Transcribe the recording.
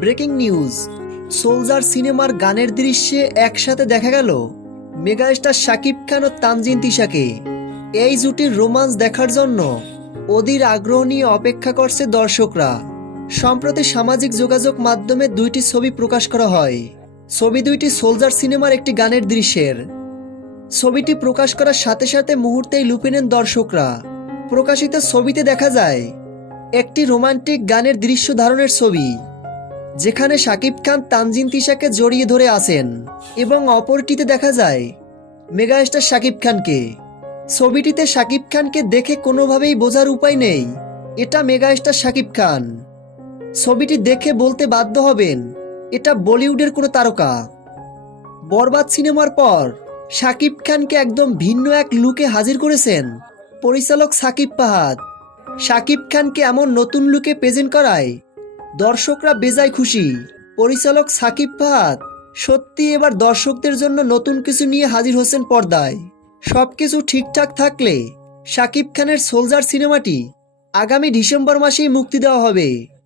Breaking news. Soldier সিনেমার গানের দৃশ্যে একসাথে দেখা গেল মেগাস্টার শাকিব খান ও তানজিন তিশাকে। এই জুটির রোমান্স দেখার জন্য অধীর আগ্রহ নিয়ে অপেক্ষা করছে দর্শকরা। সম্প্রতি সামাজিক যোগাযোগ মাধ্যমে দুইটি ছবি প্রকাশ করা হয়। ছবি দুইটি সোলজার সিনেমার একটি গানের দৃশ্যের। ছবিটি প্রকাশ করার সাথে সাথে মুহূর্তেই লুপে নেন দর্শকরা। প্রকাশিত ছবিতে দেখা যায়, একটি রোমান্টিক গানের দৃশ্য ধারণের ছবি। যেখানে শাকিব খান, তানজিন তিশাকে জড়িয়ে ধরে আছেন। এবং অপরটিতে দেখা যায়, মেগাস্টার শাকিব খানকে। ছবিটিতে শাকিব খানকে দেখে কোনোভাবেই বোঝার উপায় নেই, এটা মেগাস্টার শাকিব খান। ছবিটি দেখে বলতে বাধ্য হবেন, এটা বলিউডের কোনো তারকা। বরবাদ সিনেমার পর শাকিব খানকে একদম ভিন্ন এক লুকে হাজির করেছেন পরিচালক সাকিব পাহাদ শাকিব খানকে এমন নতুন লুকে প্রেজেন্ট করায় দর্শকরা বেজায় খুশি। পরিচালক সাকিব ফাহাদ, সত্যি এবার দর্শকদের জন্য নতুন কিছু নিয়ে হাজির হোসেন পর্দায়। সব কিছু ঠিকঠাক থাকলে শাকিব খানের সোলজার সিনেমাটি আগামী ডিসেম্বর মাসেই মুক্তি দেওয়া হবে।